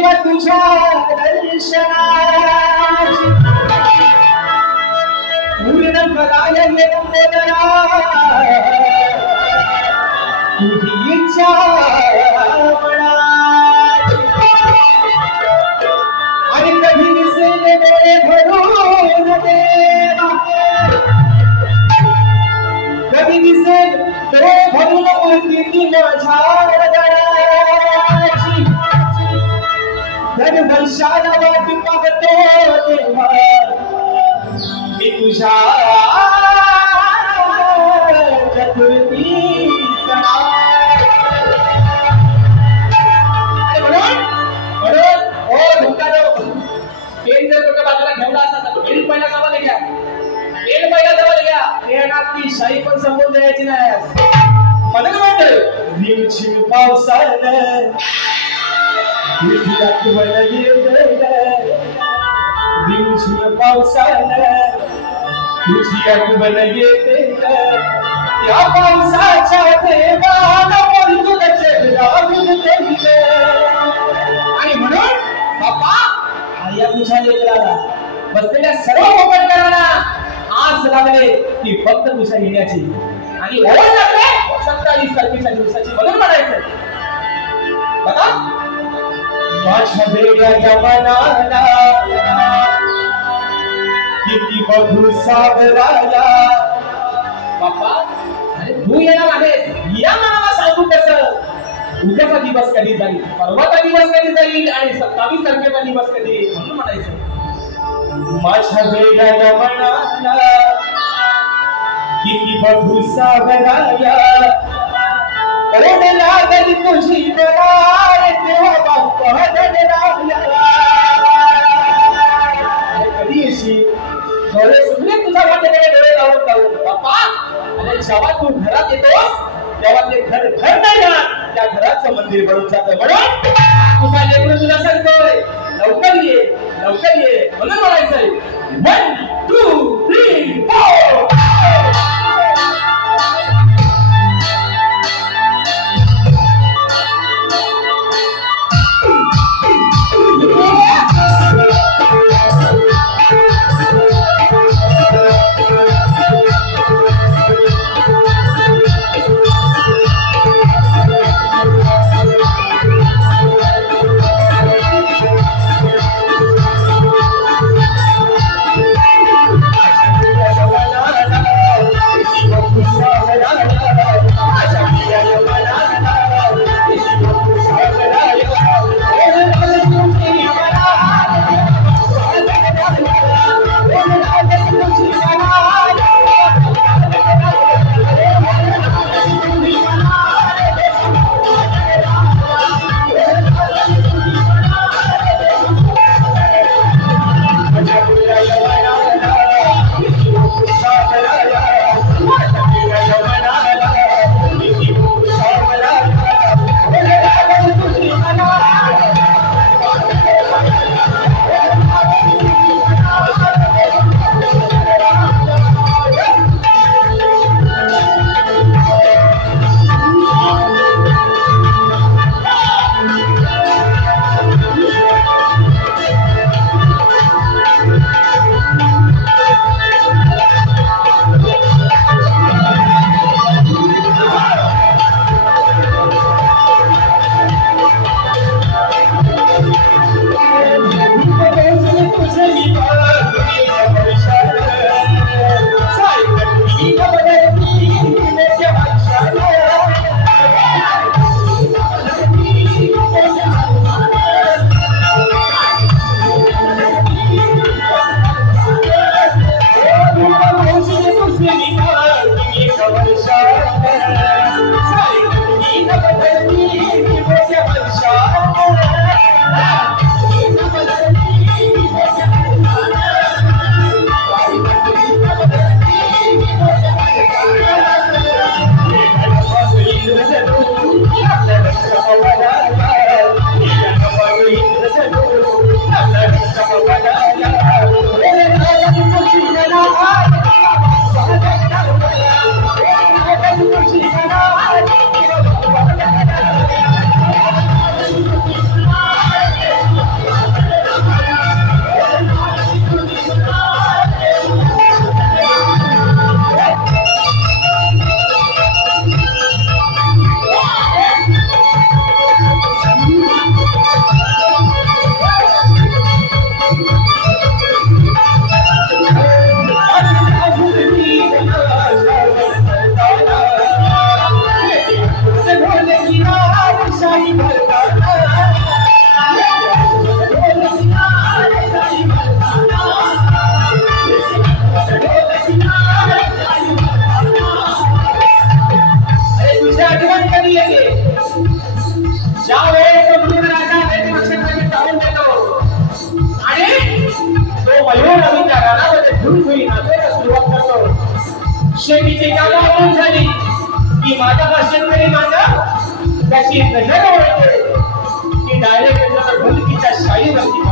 देवा तुझ्या दर्शनाची पूर्ण कराय येऊदरा तुझी इच्छा आणि कधी दिसेल डोळे भरून देवा कधी दिसेल डोळे भरून मूर्ती माझ्या गणाची धन वर्षाला वाटी पाहतो देवा मी तुझ्या चतुर्थी शाही पण समोर द्यायची नाही मला म्हणत रिमझिम पावसानं तुझी आठवण येते रिमझिम पावसानं तुझी आठवण येते त्या पावसाच्या देवाला तुला चेहरा दिले आणि म्हणून बाप्पा आया तुझ्या लेकराला बसलेल्या सर्व मोकळकरांना आस लागले की फक्त तुझ्या येण्याची आणि ओढ लागले 27 तारखेच्या दिवसाची म्हणून म्हणायचं बघा माझ्या वेगळ्या मनाला किती बघू सावराया बाप्पा अरे तू येणार आहेस या मनाला सांगू कसं उद्याचा दिवस कधी जाईल परवाचा दिवस कधी जाईल आणि 27 तारखेचा दिवस कधी म्हणून म्हणायचं माझ्या वेगळ्या मनाला किती बघू सावराया ओढ लागली तुझी दरार तेव्हा बाप्पा कधी येशील डोळे सुटले तुझ्या वाटेकडे डोळे लावून लावून बाप्पा आणि जेव्हा तू घरात येतोस तेव्हा ते घर नाही ना त्या घराचं मंदिर बनून जातं म्हणून तुझा लेकरू तुला सांगतोय लवकर ये म्हणून म्हणायचंय 1 2 3 4 Bye. शेतीची कामं अवरून झाली की माझा हा शेतकरी माझा त्याची नजर ओळखते की डायरेक्ट ढोलकीच्या शाईवरती